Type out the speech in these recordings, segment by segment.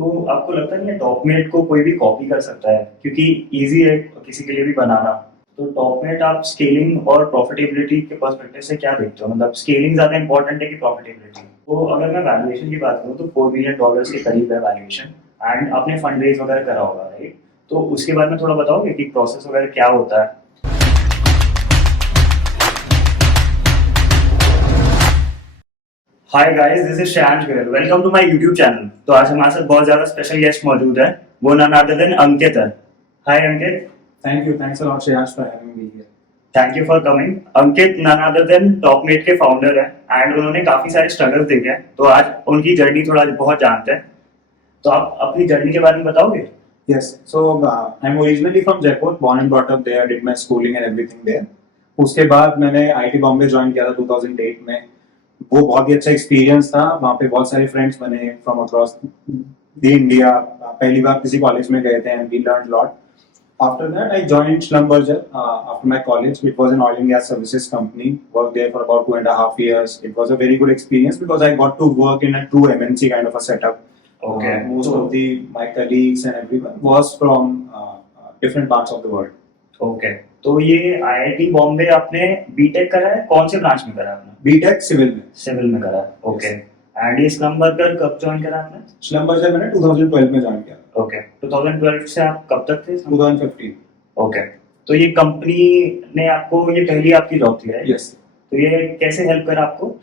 तो आपको लगता नहीं है टॉपमेट को कोई भी कॉपी कर सकता है क्योंकि इजी है किसी के लिए भी बनाना। तो टॉपमेट आप स्केलिंग और प्रॉफिटेबिलिटी के पर्सपेक्टिव से क्या देखते हो, मतलब स्केलिंग ज्यादा इंपॉर्टेंट है कि प्रॉफिटेबिलिटी? तो अगर मैं वैल्यूएशन की बात करूँ तो $4 बिलियन के करीब है वैल्यूएशन। एंड आपने फंड रेज वगैरह करा होगा, राइट? तो उसके बारे में थोड़ा बताओगे कि प्रोसेस वगैरह क्या होता है? Hi guys, this is Shreyansh Goyal, welcome to my YouTube channel. तो आज हमारे साथ बहुत ज्यादा स्पेशल गेस्ट मौजूद है, वो नन अदर देन अंकित है। हाय अंकित। Thank you. Thanks a lot, Shreyash, for having me here. Thank you for coming. Ankit none other than Topmate के फाउंडर है एंड उन्होंने काफी सारे स्ट्रगल्स देखे हैं, तो आज उनकी जर्नी थोड़ा बहुत जानते हैं। तो आप अपनी जर्नी के बारे में बताओगे? Yes. So I'm originally from Jaipur, born and brought up there. Did my schooling and everything there. उसके बाद मैंने आईटी बॉम्बे ज्वाइन किया था 2008 में। वो बहुत ही अच्छा एक्सपीरियंस था। वहाँ पे बहुत सारे फ्रेंड्स बने फ्रॉम अक्रॉस द इंडिया। पहली बार किसी कॉलेज में गए थे and we learn lot. After that, I joined Schlumberger after my college. It was an oil and gas services company. Worked there for about 2.5 years. It was a very good experience because I got to work in a true MNC kind of a setup. Okay. Most of my colleagues and everyone was from different parts of the world. Okay. तो ये IIT Bombay आपने BTech करा है, कौन से branch में करा आपने? बीटेक सिविल में। सिविल में करा है, ओके। एंड ये स्लमबर्गर कब ज्वाइन करा आपने? Schlumberger मैंने 2012 में ज्वाइन किया। ओके। 2012 से आप कब तक थे? 2015। ओके। तो ये कंपनी ने आपको, ये पहली आपकी जॉब थी, राइट? यस। तो ये कैसे हेल्प करा आपको?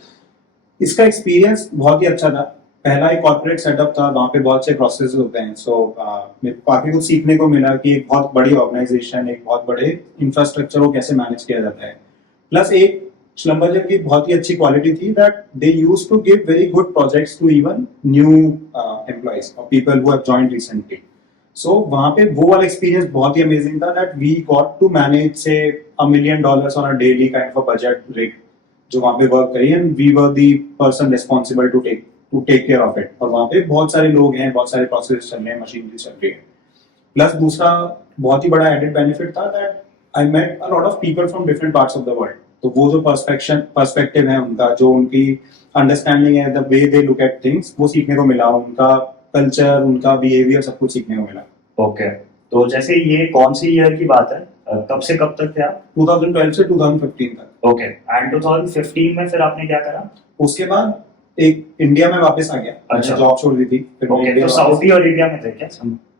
इसका एक्सपीरियंस बहुत ही अच्छा था। पहला एक कॉर्पोरेट सेटअप था, वहाँ पे बहुत से प्रोसेस होते हैं। सो मेरे को काफी कुछ सीखने को मिला कि एक बहुत बड़ी ऑर्गेनाइजेशन, एक बहुत बड़े इंफ्रास्ट्रक्चर को कैसे मैनेज किया जाता है। प्लस एक Schlumberger की बहुत ही अच्छी क्वालिटी थी that they used to give very good projects to even new employees और people who have joined recently. So वहाँ पे वो वाला एक्सपीरियंस बहुत ही अमेजिंग था that we got to manage से $1 million on a daily kind of budget rate जो वहाँ पे वर्क करी and we were the person responsible to take care of it. और वहाँ पे बहुत सारे लोग हैं, बहुत सारे प्रोसेस चल रहे हैं, मशीनरी चल रही है। प्लस दूसरा बहुत ही बड़ा एडेड बेनिफिट था that I met a lot of people from different parts of the world. तो वो जो पर्सपेक्टिव है उनका, जो उनकी अंडरस्टैंडिंग है, the way they look at things, वो सीखने को मिला। उनका कल्चर, उनका बिहेवियर, सब कुछ सीखने को मिला। ओके। तो जैसे ये कौन सी ईयर की बात है, कब से कब तक थे आप? 2012 से 2015 तक। ओके। एंड 2015 में फिर आपने क्या करा? उसके बाद एक इंडिया में वापस आ गया। अच्छा। जॉब छोड़ दी थी। फिर ओके। तो सऊदी अरेबिया में थे क्या?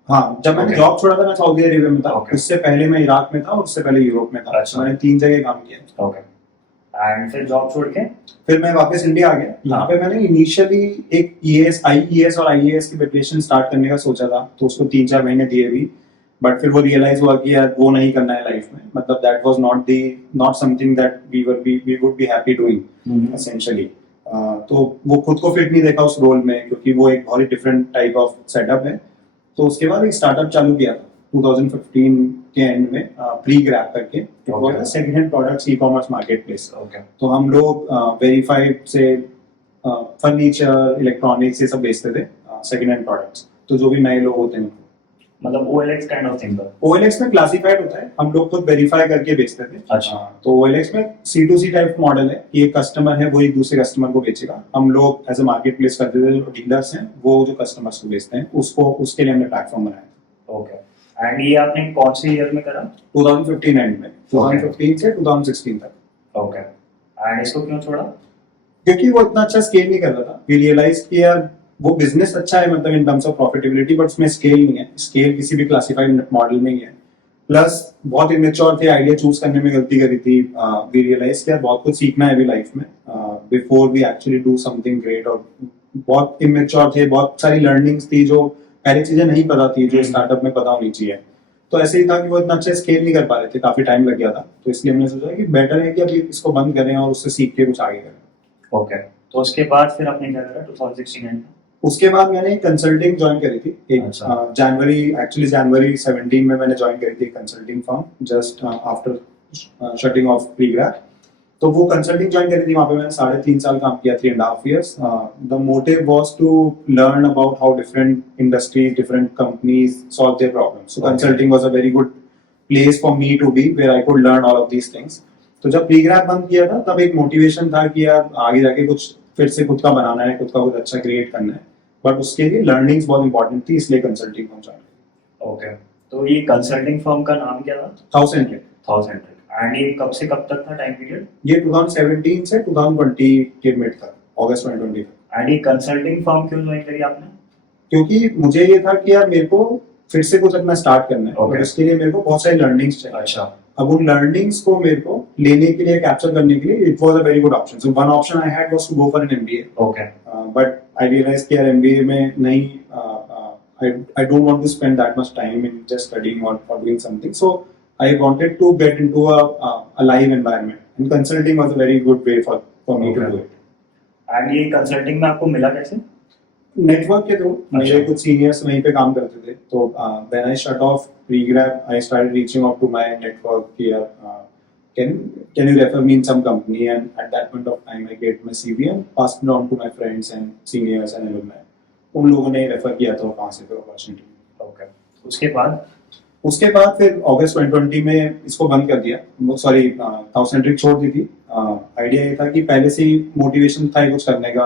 हाँ, जब मैंने जॉब छोड़ा था मैं सऊदी अरेबिया में था। उससे पहले मैं इराक में था और उससे पहले यूरोप में था। अच्छा। मैंने 3 जगह काम किया। ओके। एंड फिर जॉब छोड़ के फिर मैं वापस इंडिया आ गया। यहाँ पे मैंने इनिशियली एक IES और IAS की प्रिपरेशन स्टार्ट करने का सोचा था, तो उसको 3-4 महीने दिए भी। बट फिर वो रियलाइज हुआ कि यार वो नहीं करना है लाइफ में। मतलब that was not something that we would be happy doing essentially. तो वो खुद को फिट नहीं देखा उस रोल में, क्योंकि वो एक बहुत ही डिफरेंट टाइप ऑफ सेटअप है। तो उसके बाद एक स्टार्टअप चालू किया था 2015 के एंड में, प्री ग्रैब करके। Second hand products ecommerce marketplace. तो हम लोग वेरीफाइड से फर्नीचर, इलेक्ट्रॉनिक्स, ये सब बेचते थे, सेकंड हैंड प्रोडक्ट्स। तो जो भी नए लोग होते हैं, मतलब OLX kind of thing. OLX में क्लासिफाइड होता है, हम लोग खुद वेरीफाई करके बेचते थे। अच्छा। तो OLX में C2C टाइप मॉडल है कि एक कस्टमर है वो एक दूसरे कस्टमर को बेचेगा। हम लोग एज ए मार्केट प्लेस करते थे, जो डीलर्स हैं वो जो कस्टमर्स को बेचते हैं उसको, उसके लिए हमने प्लेटफॉर्म बनाया। ओके। एंड ये आपने कौन सी ईयर में करा? 2015 एंड में। 2015 से 2016 तक। ओके। एंड इसको क्यों छोड़ा? क्योंकि वो इतना अच्छा स्केल नहीं कर रहा था। वी रियलाइज कि यार वो बिजनेस अच्छा है, मतलब in terms of profitability, but उसमें स्केल नहीं है। स्केल किसी भी क्लासिफाइड मॉडल में ही है। प्लस बहुत इमेच्योर थे, आइडिया चूज करने में गलती करी थी। वी रियलाइज कि यार बहुत कुछ सीखना है अभी लाइफ में before we actually do something great. और बहुत इमेच्योर थे, बहुत सारी लर्निंग्स थी जो पहले चीजें नहीं पता थी, जो स्टार्टअप में पता होनी चाहिए। तो ऐसे ही था कि वो इतना अच्छा स्केल नहीं कर पा रहे थे, काफी टाइम लग गया था। तो इसलिए हमने सोचा कि बेटर है कि अभी इसको बंद करें और उससे सीख के कुछ आगे करें। ओके। तो उसके बाद फिर आपने क्या करा 2016 में? उसके बाद मैंने कंसल्टिंग ज्वाइन करी थी एक। अच्छा। जनवरी 17 में मैंने ज्वाइन करी थी consulting firm, just after shutting off pre grab. तो वो कंसल्टिंग ज्वाइन करी थी, वहाँ पे मैंने 3.5 साल काम किया, 3.5 years। The motive was to learn about how different industries, different companies solve their problems. So consulting was a very good place for me to be, where I could learn all of these things. तो जब pre grab बंद किया था तब एक motivation था कि यार आगे जाके कुछ फिर से खुद का बनाना है, खुद का कुछ अच्छा क्रिएट करना है। बट उसके लिए लर्निंग्स बहुत इंपॉर्टेंट थी, इसलिए कंसल्टिंग फर्म ज्वाइन ओके, तो ये कंसल्टिंग फर्म का नाम क्या था? किया। 1000 1000। एंड ये कब से कब तक था टाइम पीरियड? ये 2017 से 2020 के मिड तक, अगस्त 2020 तक। एंड ये कंसल्टिंग फर्म क्यों ज्वाइन करी आपने? क्योंकि मुझे ये था कि यार मेरे को फिर से कुछ अपना स्टार्ट करना है, Okay. और इसके लिए मेरे को बहुत सारी लर्निंग्स चाहिए। अच्छा। अब उन लर्निंग्स को मेरे को लेने के लिए, कैप्चर करने के लिए, it was a very good option. So one option I had was to go for an MBA, okay. But I realise कि यार एमबीए में नहीं, I don't want to spend that much time in just studying or doing something. So I wanted to get into a live environment, and consulting was a very good way for me to Okay. do it. And ये consulting में आपको मिला कैसे? Network के through मेरे कुछ seniors वहीं पे काम करते थे, तो when I shut off Pregrad I started reaching out to my network कि यार can you refer me in some company, and at that point of time I get my CV and passed it on to my friends and seniors and alumni. उन लोगों ने refer किया था वहाँ से फिर अपॉर्चुनिटी। ओके, उसके बाद फिर अगस्त 2020 में इसको बंद कर दिया, सॉरी थाउसेंड्रिक छोड़ दी थी। आइडिया ये था कि पहले से ही मोटिवेशन था कुछ करने का,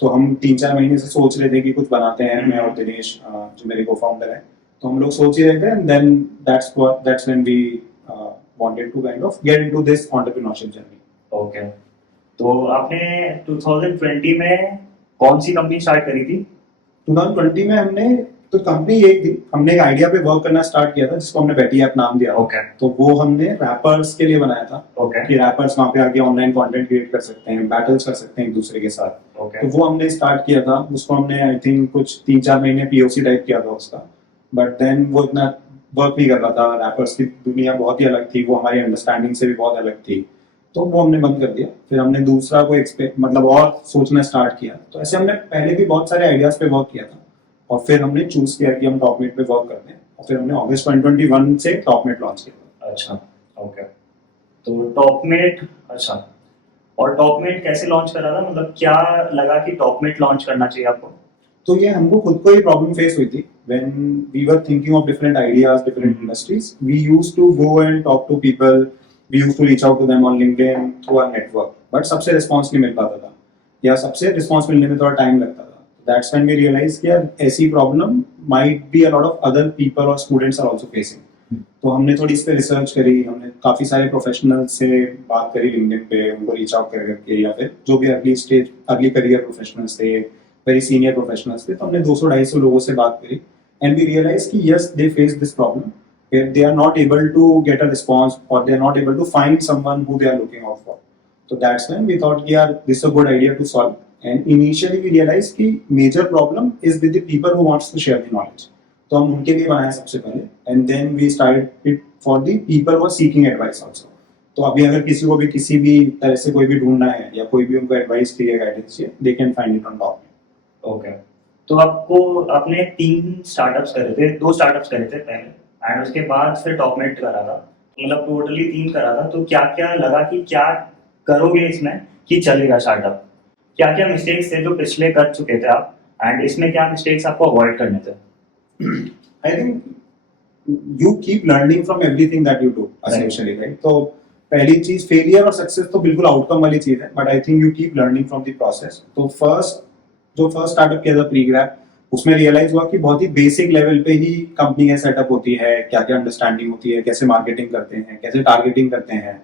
तो हम 3-4 महीने से सोच रहे थे कि कुछ बनाते हैं, मैं और दिनेश जो मेरे को फाउंडर है, तो हम लोग सोच ही रहे थे, and then that's when we wanted to kind of get into this entrepreneurship journey. Okay, तो आपने 2020 में कौन सी कंपनी स्टार्ट करी थी? 2020 में हमने तो कंपनी यही थी, हमने एक आइडिया पे वर्क करना स्टार्ट किया था जिसको हमने बेटी ऐप नाम दिया। ओके। तो वो हमने रैपर्स के लिए बनाया था। ओके। कि रैपर्स वहाँ पे आके ऑनलाइन कंटेंट क्रिएट कर सकते हैं, बैटल्स कर सकते हैं एक दूसरे के साथ। ओके। तो वो हमने स्टार्ट किया था, उसको हमने आई थिंक कुछ 3-4 महीने पीओसी टाइप किया था उसका, बट देन वो इतना वर्क नहीं कर रहा था। रैपर्स की दुनिया बहुत ही अलग थी, वो हमारी अंडरस्टैंडिंग से भी बहुत अलग थी, तो वो हमने बंद कर दिया। फिर हमने दूसरा कोई मतलब और सोचना स्टार्ट किया। तो ऐसे हमने पहले भी बहुत सारे आइडियाज पे वर्क किया था, और फिर हमने चूज किया कि हम टॉपमेट पे वर्क करते हैं, और फिर हमने अगस्त 2021 से टॉपमेट लॉन्च किया। अच्छा, ओके। तो टॉपमेट, अच्छा, और टॉपमेट कैसे लॉन्च करा था? मतलब क्या लगा कि टॉपमेट लॉन्च करना चाहिए आपको? तो ये हमको खुद को ही प्रॉब्लम फेस हुई थी when we were thinking of different ideas, different industries. We used to go and talk to people, we used to reach out to them on LinkedIn through our network, but सबसे response नहीं मिल पाता था, या सबसे response मिलने में थोड़ा टाइम लगता था। दैट्स व्हेन वी रियलाइज कि यार ऐसी problem might be a lot of other people और स्टूडेंट्स आर आल्सो फेसिंग। तो हमने थोड़ी इस पे रिसर्च करी, हमने काफी सारे प्रोफेशनल्स से बात करी लिंक्डइन पे, उनको रीच आउट कर करके, या फिर जो भी अर्ली करियर प्रोफेशनल्स थे, वेरी सीनियर प्रोफेशनल्स थे, तो हमने 200-250 लोगों से बात करी, एंड वी रियलाइज कि yes they face this problem, they are not able to get a response, और they are not able to find someone who they are looking out for. So that's when we thought कि यार this is a good idea to solve, and initially we realized कि major problem is with the people who wants to share the knowledge, तो हम उनके लिए बनाए सबसे पहले, and then we started it for the people who are seeking advice also। तो अभी अगर किसी को भी किसी भी तरह से कोई भी ढूंढना है, या कोई भी उनको एडवाइस चाहिए, गाइडेंस चाहिए, they can find it on top। Okay, तो आपने 3 स्टार्टअप्स करे थे, 2 स्टार्टअप्स करे थे पहले, एंड उसके बाद फिर टॉपमेट करा था, मतलब टोटली 3 करा था। तो क्या क्या लगा कि क्या करोगे इसमें कि चलेगा स्टार्टअप? क्या क्या मिस्टेक्स थे जो पिछले कर चुके थे आप, एंड इसमें क्या मिस्टेक्स आपको अवॉइड करने थे? I think you keep learning from everything that you do essentially, right? तो पहली चीज, फेलियर और सक्सेस तो बिल्कुल आउटकम वाली चीज है, but I think you keep learning from the process. तो फर्स्ट स्टार्टअप किया था प्रीग्रैप, उसमें रियलाइज हुआ कि बहुत ही बेसिक लेवल पे ही कंपनी का सेटअप होती है, क्या क्या अंडरस्टैंडिंग होती है, कैसे मार्केटिंग करते हैं, कैसे टारगेटिंग करते हैं,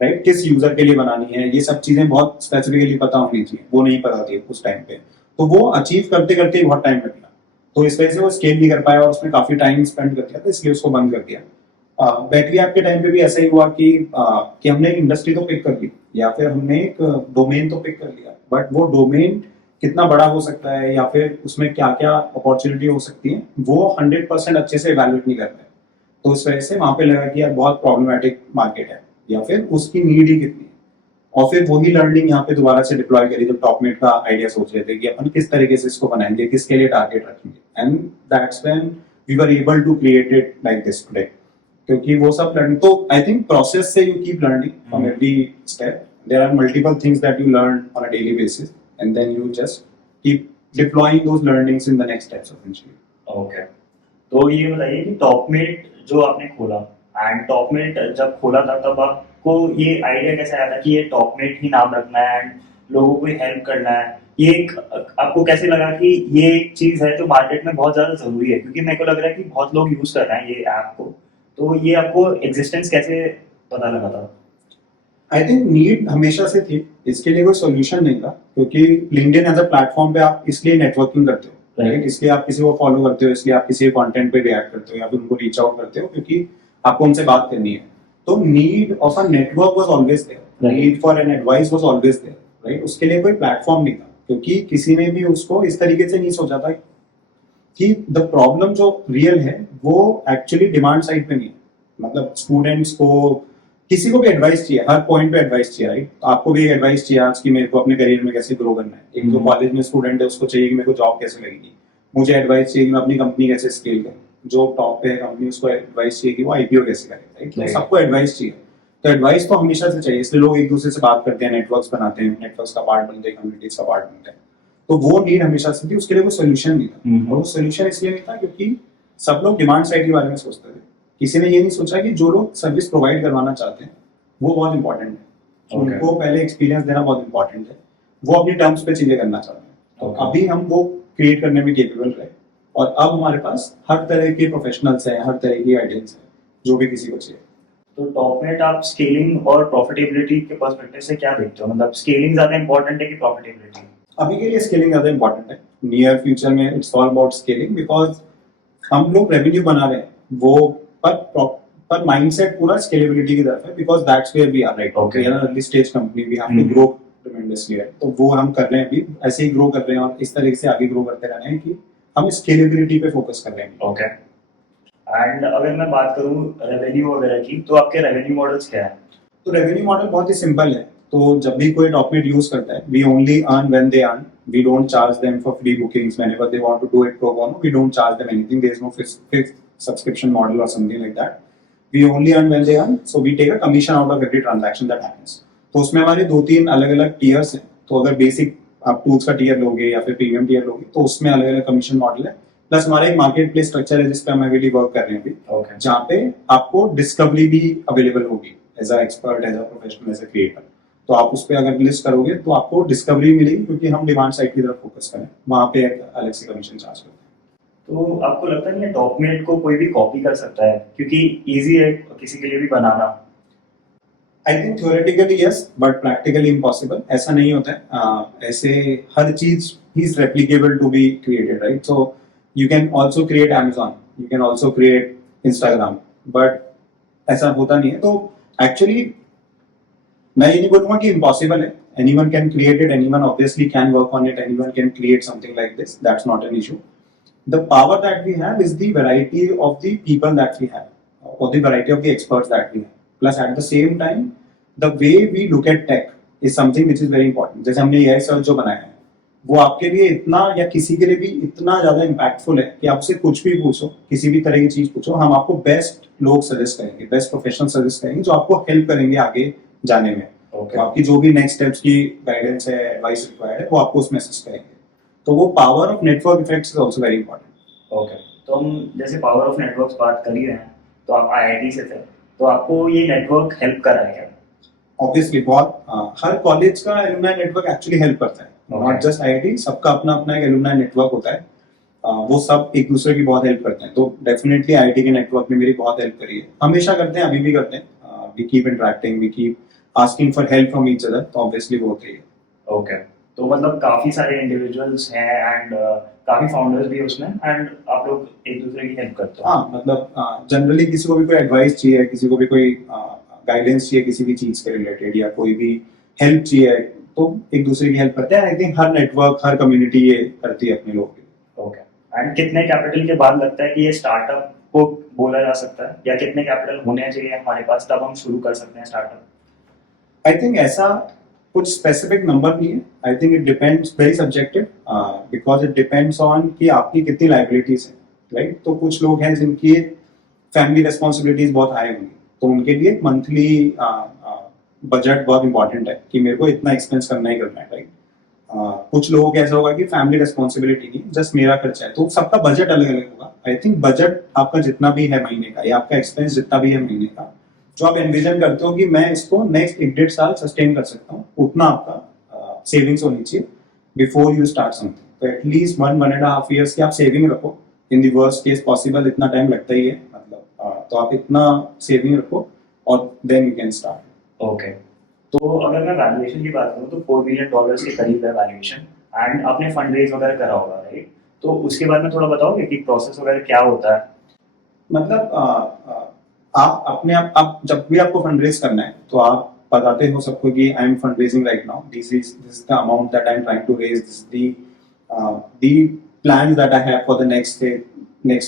राइट, किस यूजर के लिए बनानी है, ये सब चीजें बहुत स्पेसिफिकली पता होनी चाहिए, वो नहीं पता थी उस टाइम पे। तो वो अचीव करते करते ही बहुत टाइम लग गया, तो इस वजह से वो स्केल नहीं कर पाया, और उसमें काफी टाइम स्पेंड कर दिया, तो इसलिए उसको बंद कर दिया। बैटरी ऐप के टाइम पे भी ऐसा ही हुआ कि हमने एक इंडस्ट्री तो पिक कर ली, या फिर हमने एक डोमेन तो पिक कर लिया, बट वो डोमेन कितना बड़ा हो सकता है, या फिर उसमें क्या क्या अपॉर्चुनिटी हो सकती है, वो 100% अच्छे से इवैल्यूएट नहीं कर पाए। तो इस वजह से वहां पे लगा कि यार बहुत प्रॉब्लमेटिक मार्केट है, या फिर उसकी नीड ही कितनी है। और फिर वही लर्निंग यहाँ पे दोबारा से डिप्लॉय करी, जब टॉपमेट का आइडिया सोच रहे थे कि अपन किस तरीके से इसको बनाएंगे, किसके लिए टारगेट रखेंगे, and that's when we were able to create it like this today. क्योंकि वो सब लर्निंग, तो आई थिंक प्रोसेस से you keep learning from every step. There are multiple things that you learn on a daily basis, and then you just keep deploying those learnings in the next steps essentially. Okay, तो ये बताइए कि टॉपमेट जो आपने खोला, and टॉपमेट जब खोला था तब आपको ये आइडिया कैसे आया था कि ये टॉपमेट ही नाम रखना है, एंड लोगों को हेल्प करना है, ये एक आपको कैसे लगा कि ये एक चीज है जो मार्केट में बहुत ज्यादा जरूरी है? क्योंकि मेरे को लग रहा है कि बहुत लोग यूज कर रहे हैं ये ऐप को, तो ये आपको एग्जिस्टेंस कैसे पता लगा था? आई थिंक नीड हमेशा से थी, इसके लिए कोई सोल्यूशन नहीं था, क्योंकि लिंक्डइन एज अ प्लेटफॉर्म पे आप इसलिए नेटवर्किंग करते हो, राइट? इसलिए आप किसी को फॉलो करते हो, इसलिए आप किसी कंटेंट पे रिएक्ट करते हो या फिर उनको रीच आउट करते हो, क्योंकि आपको उनसे बात करनी है। तो need of a network was always there, need for an advice was always there, right? उसके लिए कोई प्लेटफॉर्म नहीं था, क्योंकि किसी ने भी उसको इस तरीके से नहीं सोचा था कि द प्रॉब्लम जो रियल है वो एक्चुअली डिमांड साइड पे नहीं है। मतलब स्टूडेंट्स को, किसी को भी एडवाइस चाहिए, हर पॉइंट पे एडवाइस चाहिए, राइट? आपको भी एडवाइस चाहिए आज कि मेरे को अपने करियर में कैसे ग्रो करना है। एक जो कॉलेज में स्टूडेंट है उसको चाहिए कि मेरे को जॉब कैसे लगेगी, मुझे एडवाइस चाहिए कि मैं अपनी कंपनी कैसे स्केल करूँ, जो टॉप पे है कंपनी उसको एडवाइस चाहिए कि वो आईपीओ कैसे करे, राइट? तो सबको एडवाइस चाहिए, तो एडवाइस तो हमेशा से चाहिए, इसलिए लोग एक दूसरे से बात करते हैं, नेटवर्क्स बनाते हैं, नेटवर्क्स का पार्ट बनते हैं, कम्युनिटीज का पार्ट बनते हैं। तो वो नीड हमेशा से थी, उसके लिए कोई सोल्यूशन नहीं था। और वो सोल्यूशन इसलिए नहीं था क्योंकि सब लोग डिमांड साइड के बारे में सोचते थे, किसी ने ये नहीं सोचा कि जो लोग सर्विस प्रोवाइड करवाना चाहते हैं वो बहुत इंपॉर्टेंट है, उनको पहले एक्सपीरियंस देना बहुत इंपॉर्टेंट है, वो अपनी टर्म्स पे चीजें करना चाहते हैं। तो अभी हम वो क्रिएट करने में केपेबल रहे, और अब हमारे पास हर तरह के प्रोफेशनल्स हैं, हर तरह की गाइडेंस है, जो भी किसी को चाहिए। तो टॉपनेट आप स्केलिंग और प्रॉफिटेबिलिटी के पर्सपेक्टिव से क्या देखते हो? मतलब स्केलिंग ज्यादा इंपॉर्टेंट है कि प्रॉफिटेबिलिटी? अभी के लिए स्केलिंग ज्यादा इंपॉर्टेंट है, नियर फ्यूचर में it's all about scaling, because हम लोग रेवेन्यू बना रहे हैं वो, पर माइंडसेट पूरा स्केलेबिलिटी की तरफ है, because that's where we are, right? Okay, we are early stage company, we have to grow tremendously, right? तो वो हम कर रहे हैं, अभी ऐसे ही ग्रो कर रहे हैं और इस तरीके से आगे ग्रो करते रहना है कि हम स्केलेबिलिटी पे फोकस कर रहे हैं। ओके, एंड अगर मैं बात करूं रेवेन्यू वगैरह की, तो आपके रेवेन्यू मॉडल्स क्या है? तो रेवेन्यू मॉडल बहुत ही सिंपल है। तो जब भी कोई टॉपनेट यूज करता है, we only earn when they earn, we don't charge them for free bookings whenever they want to do it pro bono, we don't charge them anything, there is no fixed subscription model और something like that. We only earn when they earn, so we take a commission out of every transaction that happens. तो उसमें हमारे 2-3 अलग अलग tears हैं। तो अगर basic आप टूल्स का टियर लोगे या फिर प्रीमियम टियर लोगे तो उसमें अलग अलग कमीशन मॉडल है, प्लस हमारा एक मार्केट प्लेस स्ट्रक्चर है जिसपे हम अवेली वर्क कर रहे हैं अभी, जहाँ पे आपको डिस्कवरी भी अवेलेबल होगी as a expert, as a professional, as a creator. तो आप उस पर अगर लिस्ट करोगे तो आपको डिस्कवरी मिलेगी, क्योंकि हम डिमांड साइड की तरफ फोकस करें, वहाँ पे अलग से कमीशन चार्ज करते हैं। तो आपको लगता नहीं है टॉपनेट को कोई भी कॉपी कर सकता है, क्योंकि इजी है किसी के लिए भी बनाना? I think theoretically yes, but practically impossible. ऐसा नहीं होता है, ऐसे हर चीज is replicable to be created, right? So you can also create Amazon, you can also create Instagram, but ऐसा होता नहीं है। तो एक्चुअली मैं ये नहीं बोलूंगा कि इम्पॉसिबल है, anyone can create it, anyone obviously can work on it, anyone can create something like this, that's not an issue. The power that we have is the variety of the people that we have, or the variety of the experts that we have. Plus at the same time, the way we look at tech is something which is very important. जैसे हमने AI search जो बनाया है, वो आपके लिए इतना, या किसी के लिए भी इतना ज्यादा इम्पैक्टफुल है कि आपसे कुछ भी पूछो, किसी भी तरह की चीज पूछो, हम आपको बेस्ट लोग सजेस्ट करेंगे, बेस्ट प्रोफेशनल सजेस्ट करेंगे, जो आपको हेल्प करेंगे आगे जाने में। तो आपकी जो भी नेक्स्ट स्टेप्स की गाइडेंस है, एडवाइस रिक्वायर्ड है, वो आपको उसमें असिस्ट करेंगे। तो वो power of network effects is also very important. Okay, तो हम जैसे पावर ऑफ नेटवर्क्स बात कर ही रहे हैं, तो आप आईआईटी से थे, तो आपको ये नेटवर्क हेल्प कर रहा है क्या? ऑब्वियसली बहुत, हर कॉलेज का एलुमनाई नेटवर्क एक्चुअली हेल्प करता है, नॉट जस्ट आईआईटी, सबका अपना अपना एक एलुमनाई नेटवर्क होता है, वो सब एक दूसरे की बहुत हेल्प करते हैं। तो डेफिनेटली आईआईटी के नेटवर्क ने मेरी बहुत हेल्प करी है, हमेशा करते हैं, अभी भी करते हैं। We keep interacting, we keep asking for help from each other, तो ऑब्वियसली वो होती है। ओके, तो मतलब काफी सारे इंडिविजुअल्स हैं एंड काफी फाउंडर्स भी उसमें, एंड आप लोग एक दूसरे की हेल्प करते हो? हाँ, मतलब जनरली किसी को भी कोई एडवाइस चाहिए, किसी को भी कोई गाइडेंस चाहिए किसी भी चीज के रिलेटेड, या कोई भी हेल्प चाहिए, तो एक दूसरे की हेल्प करते हैं। I think her network, her community ये करती है अपने लोगों के लिए। ओके, एंड कितने कैपिटल के बाद लगता है कि ये स्टार्टअप को बोला जा सकता है, या कितने कैपिटल होने चाहिए हमारे पास तब हम शुरू कर सकते हैं स्टार्टअप? आई थिंक ऐसा कुछ स्पेसिफिक नंबर नहीं है, आई think it depends, very subjective, because it depends on कि आपकी कितनी लाइबिलिटीज है, राइट? तो कुछ लोग हैं जिनकी फैमिली रिस्पॉन्सिबिलिटीज बहुत हाई होंगी, तो उनके लिए मंथली बजट बहुत इंपॉर्टेंट है कि मेरे को इतना एक्सपेंस करना ही करना है, राइट? कुछ लोगों को ऐसा होगा कि फैमिली रिस्पॉन्सिबिलिटी नहीं, जस्ट मेरा खर्चा है, तो सबका बजट अलग अलग होगा। आई थिंक बजट आपका जितना भी है महीने का, या आपका एक्सपेंस जितना भी है महीने का, जो आप एनविजन करते हो कि मैं इसको नेक्स्ट 1-1.5 साल सस्टेन कर सकता हूँ, उतना आपका सेविंग्स होनी चाहिए बिफोर यू स्टार्ट समथिंग। तो एटलीस्ट 1.5 ईयर्स की आप सेविंग रखो। इन दी वर्स्ट केस पॉसिबल इतना टाइम लगता ही है, मतलब तो आप इतना सेविंग रखो और then you can start. Okay, तो अगर मैं वैल्यूएशन की बात करूँ तो $4 बिलियन के करीब है वैल्यूएशन, एंड आपने फंड रेज वगैरह करा होगा, राइट? तो उसके बारे में थोड़ा बताओगे कि प्रोसेस वगैरह क्या होता है? मतलब आप अपने आप जब भी आपको फंड रेज करना है तो आप बताते हो सबको कि I am fund raising right now, this the amount that I am trying to raise, this the plans that I have for the next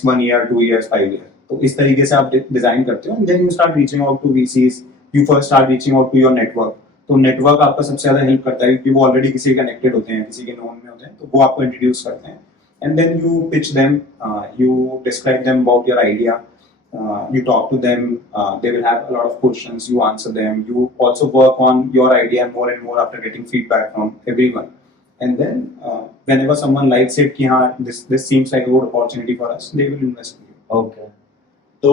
1 year, 2 years, 5 year. तो इस तरीके से आप डिजाइन करते हो, and then you start reaching out to VCs, you first start reaching out to your network. तो network आपका सबसे ज्यादा हेल्प करता है क्योंकि वो ऑलरेडी किसी के कनेक्टेड होते हैं, किसी के नोन में होते हैं, तो वो आपको इंट्रोड्यूस करते हैं, and then you pitch them, you describe them about your idea, you talk to them, they will have a lot of questions, you answer them, you also work on your idea more and more after getting feedback from everyone, and then whenever someone likes it कि हाँ this seems like a good opportunity for us, they will invest in you. Okay, तो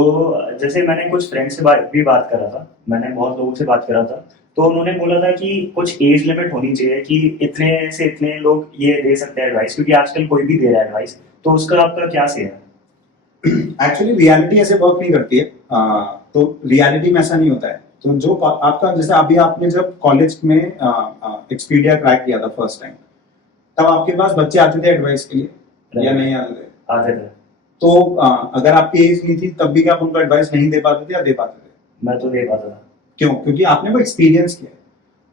जैसे मैंने कुछ friend से बात करा था, मैंने बहुत लोगों से बात करा था, तो उन्होंने बोला था कि कुछ एज लिमिट होनी चाहिए कि इतने से इतने लोग ये दे सकते हैं एडवाइस, क्योंकि आजकल कोई भी दे रहा है एडवाइस। तो उसका आपका क्या से है? एक्चुअली रियलिटी ऐसे वर्क नहीं करती है, तो रियलिटी में ऐसा नहीं होता है। तो जो आपका जैसे अभी आपने जब कॉलेज में एक्सपीडिया क्रैक किया था फर्स्ट टाइम, तब आपके पास बच्चे आते थे एडवाइस के लिए या नहीं आते थे? आते थे। तो अगर आपकी एज नहीं थी तब भी क्या आप उनको एडवाइस नहीं दे पाते थे या दे पाते थे? मैं तो दे पाता था। क्यों? क्योंकि आपने वो एक्सपीरियंस किया।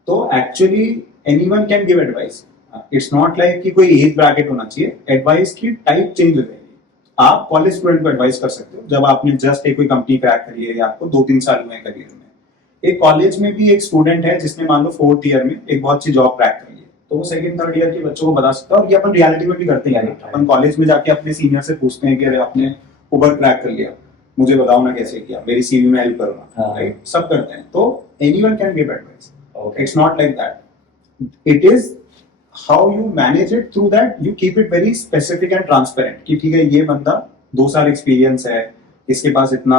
तो actually anyone can give advice, it's not like कि कोई एज ब्रैकेट होना चाहिए। एडवाइस की टाइप चेंज हो जाएगी। आप कॉलेज स्टूडेंट को एडवाइस कर सकते हो जब आपने जस्ट एक कोई कंपनी क्रैक करी है या आपको 2-3 साल हुए करियर में। एक कॉलेज में भी एक स्टूडेंट है जिसने मान लो 4th ईयर में एक बहुत अच्छी जॉब क्रैक करी है, तो वो 2nd 3rd ईयर के बच्चों को बता सकता है। और ये अपन रियलिटी में भी करते हैं, अपन कॉलेज में जाके अपने सीनियर से पूछते हैं कि अरे आपने उबर क्रैक कर लिया, मुझे बताओ ना कैसे किया, मेरी सीवी में हेल्प करो ना, राइट? सब करते हैं। तो anyone can give advice, it's not like that. It is how you manage it, through that you keep it very specific and transparent कि ठीक है ये बंदा 2 साल एक्सपीरियंस है, इसके पास इतना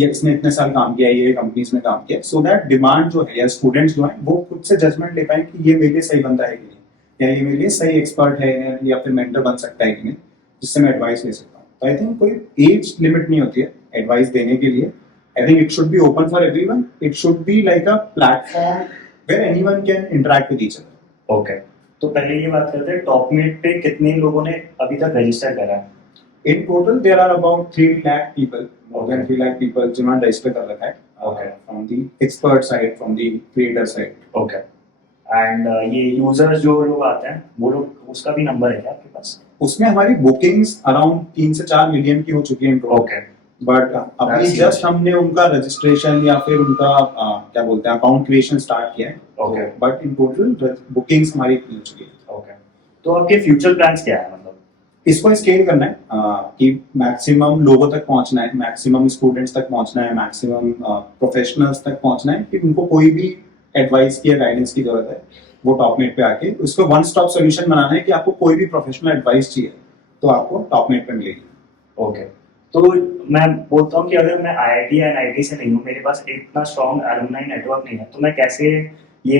इसने इतने साल काम किया है, ये कंपनीज में काम किया, सो दैट डिमांड जो है या स्टूडेंट्स जो है वो खुद से जजमेंट ले पाए कि ये मेरे लिए सही बंदा है कि नहीं, या ये मेरे लिए सही एक्सपर्ट है या फिर मेंटर बन सकता है कि नहीं, जिससे मैं एडवाइस ले सकता हूँ। तो आई थिंक कोई एज लिमिट नहीं होती है एडवाइस देने के लिए। I think it should be open for everyone, it should be like a platform where anyone can interact with each other. Okay, तो पहले ये बात करते हैं टॉपमेट पे कितने लोगों ने अभी तक रजिस्टर करा है? In total, there are about 3 lakh people, more than 3 lakh people जिन्होंने रजिस्टर कर रखा है। Okay. From the expert side, from the creator side. Okay, and ये यूजर्स जो लोग आते हैं वो लोग, उसका भी नंबर है क्या आपके पास? उसमें हमारी बुकिंग्स अराउंड 3 से 4 मिलियन की हो चुकी है इन टोटल। ओके, बट अभी That's जस्ट huge. हमने उनका रजिस्ट्रेशन या फिर उनका क्या बोलते हैं अकाउंट क्रिएशन स्टार्ट किया है। Okay. But in total bookings हमारी इतनी हो चुकी है। ओके, तो आपके फ्यूचर प्लान्स क्या है? मतलब इसको स्केल करना है कि मैक्सिमम लोगों तक पहुंचना है, मैक्सिमम स्टूडेंट्स तक पहुंचना है, मैक्सिमम प्रोफेशनल्स तक पहुंचना है कि उनको कोई भी एडवाइस की या गाइडेंस की जरूरत है वो टॉपमेट पे आके उसको वन स्टॉप सॉल्यूशन बनाना है कि आपको कोई भी प्रोफेशनल एडवाइस चाहिए तो आपको टॉपमेट पे मिलेगी। ओके, तो मैं बोलता हूँ कि अगर मैं आईआईटी या एनआईटी से नहीं हूँ, मेरे पास इतना स्ट्रॉन्ग एलुमनाई नेटवर्क नहीं है, तो मैं कैसे ये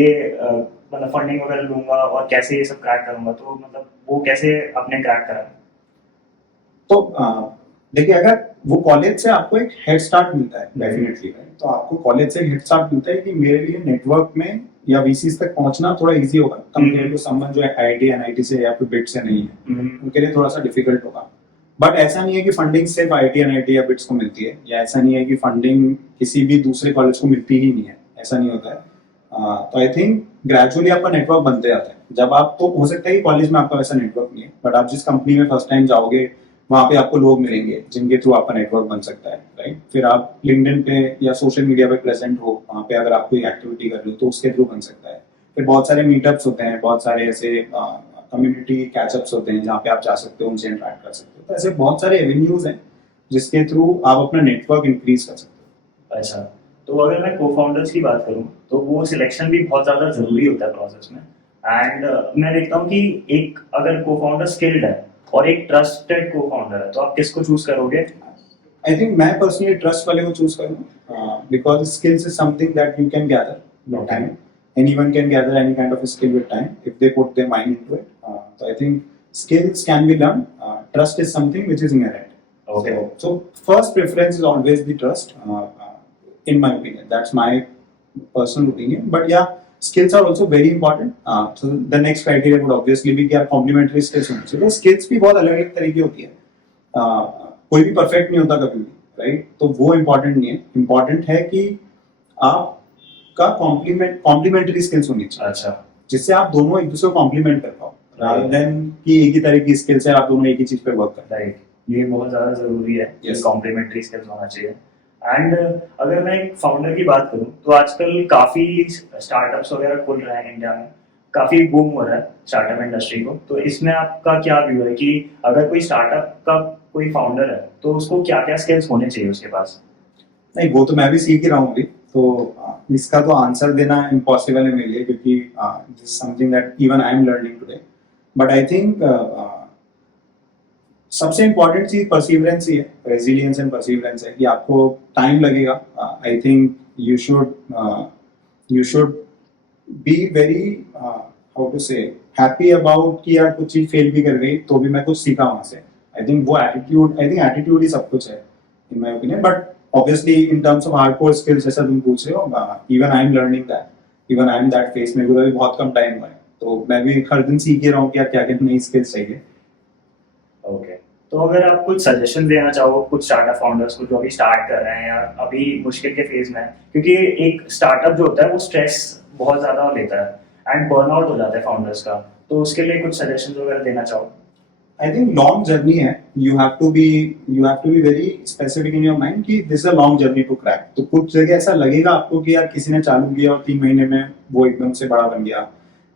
मतलब फंडिंग वगैरह लूंगा और कैसे ये सब क्रैक करूंगा? तो मतलब वो कैसे अपने क्रैक करा? तो देखिए अगर वो कॉलेज से आपको एक हेड स्टार्ट मिलता है डेफिनेटली, तो आपको कॉलेज से एक हेड स्टार्ट मिलता है कि मेरे लिए नेटवर्क में या वीसीज तक पहुंचना थोड़ा इजी होगा कंपेयर टू समवन जो आईआईटी एनआईटी से या फिर बिट से नहीं है, उनके लिए थोड़ा सा डिफिकल्ट होगा। बट ऐसा नहीं है कि फंडिंग सिर्फ आईआईटी एनआईटी या बिट्स को मिलती है, या ऐसा नहीं है कि फंडिंग किसी भी दूसरे कॉलेज को मिलती ही नहीं है, ऐसा नहीं होता है। तो आई थिंक ग्रेजुअली आपका नेटवर्क बनते जाता है। जब आप, तो हो सकता है कि कॉलेज में आपका वैसा नेटवर्क नहीं है, बट आप जिस कंपनी में फर्स्ट टाइम जाओगे वहाँ पे आपको लोग मिलेंगे जिनके थ्रू आपका नेटवर्क बन सकता है, राइट? फिर आप लिंक्डइन पे या सोशल मीडिया पे प्रेजेंट हो, वहाँ पे अगर आप कोई एक्टिविटी कर रहे हो तो उसके थ्रू बन सकता है। फिर बहुत सारे मीटअप्स होते हैं, बहुत सारे ऐसे कम्युनिटी कैचअप्स होते हैं जहाँ पे आप जा सकते हो, उनसे इंटरेक्ट कर सकते हो। तो ऐसे बहुत सारे एवेन्यूज हैं जिसके थ्रू आप अपना नेटवर्क इंक्रीज कर सकते हो। अच्छा, तो अगर मैं को फाउंडर्स की बात करूँ तो वो सिलेक्शन भी बहुत ज़्यादा जरूरी होता है प्रोसेस में। एंड मैं देखता हूँ कि एक अगर को फाउंडर स्किल्ड है और एक ट्रस्टेड को फाउंडर है, तो आप किसको चूज करोगे? आई थिंक मैं पर्सनली ट्रस्ट वाले को चूज करूंगा because skills is something that you can gather with time. anyone can gather any kind of a skill with time if they put their mind into it. So I think skills can be learned. Trust is something which is inherent. Okay. So first preference is always the trust. In my opinion, that's my personal opinion. But yeah, skills are also very important. So the next criteria would obviously be कि आप complementary skills होने चाहिए. तो skills भी बहुत अलग-अलग तरह की होती है. कोई भी perfect नहीं होता कभी भी, right? तो वो important नहीं है. Important है कि आपका complementary skills होनी चाहिए. अच्छा. जिससे आप दोनों एक दूसरे को कॉम्प्लीमेंट कर पाओ rather than कि एक ही तरह की स्किल्स है आप दोनों एक ही चीज पे वर्क कर. राइट, ये बहुत ज्यादा जरूरी है कि Yes. कॉम्प्लीमेंट्री स्किल्स होना चाहिए. एंड अगर मैं एक फाउंडर की बात करूं तो आजकल काफी स्टार्टअप्स वगैरह खुल रहे हैं इंडिया में, काफी बूम हो रहा है स्टार्टअप इंडस्ट्री को. तो इसमें आपका क्या व्यू है कि अगर कोई स्टार्टअप का कोई फाउंडर है तो उसको क्या क्या स्किल्स होने चाहिए उसके पास? नहीं वो तो मैं भी सीख ही रहा हूँ अभी, तो इसका तो आंसर देना इम्पॉसिबल है मेरे लिए क्योंकि this is something that even I am learning today. But I think सबसे इम्पोर्टेंट चीज परसिवरेंस ही है, रेजिलियंस एंड परसिवरेंस है कि आपको टाइम लगेगा. I think you should be very how to say happy about कि यार कुछ चीज फेल भी कर गई तो भी मैं कुछ सीखा वहां से. आई थिंक वो एटीट्यूड ही सब कुछ है in my opinion. But obviously in terms of hardcore skills जैसा तुम पूछ रहे हो, even I am learning that, even I am that phase. मेरे को तो अभी बहुत कम टाइम हुआ है तो मैं भी हर दिन सीख ही रहा हूँ कि यार क्या क्या नई स्किल्स चाहिए. ओके, तो अगर आप कुछ सजेशन देना चाहो कुछ स्टार्टअप फाउंडर्स को जो अभी स्टार्ट कर रहे हैं या अभी मुश्किल के फेज में है, क्योंकि एक स्टार्टअप जो होता है वो स्ट्रेस बहुत ज्यादा लेता है एंड बर्नआउट हो जाता है फाउंडर्स का, तो उसके लिए कुछ सजेशन वगैरह देना चाहो? आई थिंक लॉन्ग जर्नी है. You have to be very specific in your mind कि this is a long journey to crack. तो कुछ जगह ऐसा लगेगा आपको कि यार किसी ने चालू किया और 3 महीने में वो एकदम से बड़ा बन गया,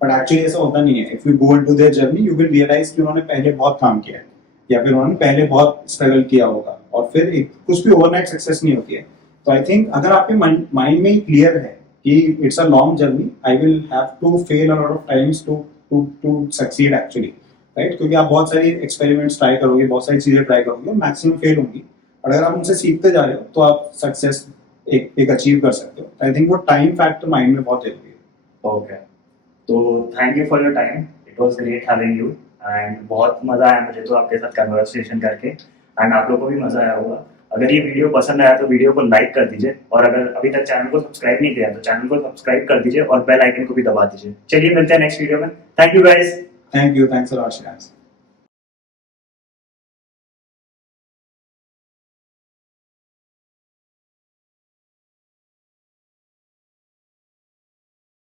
बट एक्चुअली ऐसा होता नहीं है. If you go into their journey you will realise कि उन्होंने पहले बहुत काम किया है या फिर उन्होंने पहले बहुत स्ट्रगल किया होगा और फिर कुछ भी ओवरनाइट सक्सेस नहीं होती है. तो आई थिंक अगर आपके माइंड में ही क्लियर है कि it's a long journey, I will have to fail a lot of times to succeed actually, right? क्योंकि आप बहुत सारी एक्सपेरिमेंट्स ट्राई करोगे, बहुत सारी चीजें ट्राई करोगे, मैक्सिमम फेल होंगी. और अगर आप उनसे सीखते जा रहे हो तो आप सक्सेस एक अचीव कर सकते हो. आई थिंक वो टाइम फैक्टर माइंड में बहुत जरूरी है. ओके, तो thank you for your time. It was great having you and बहुत मजा आया मुझे तो आपके साथ कन्वर्सेशन करके एंड आप लोगों को भी मजा आया होगा. अगर ये वीडियो पसंद आया तो वीडियो को लाइक कर दीजिए और अगर अभी तक चैनल को सब्सक्राइब नहीं किया तो चैनल को सब्सक्राइब कर दीजिए और बेल आइकन को भी दबा दीजिए. चलिए मिलते हैं नेक्स्ट वीडियो में. Thank you guys. Thank you. Thanks a lot Siraj.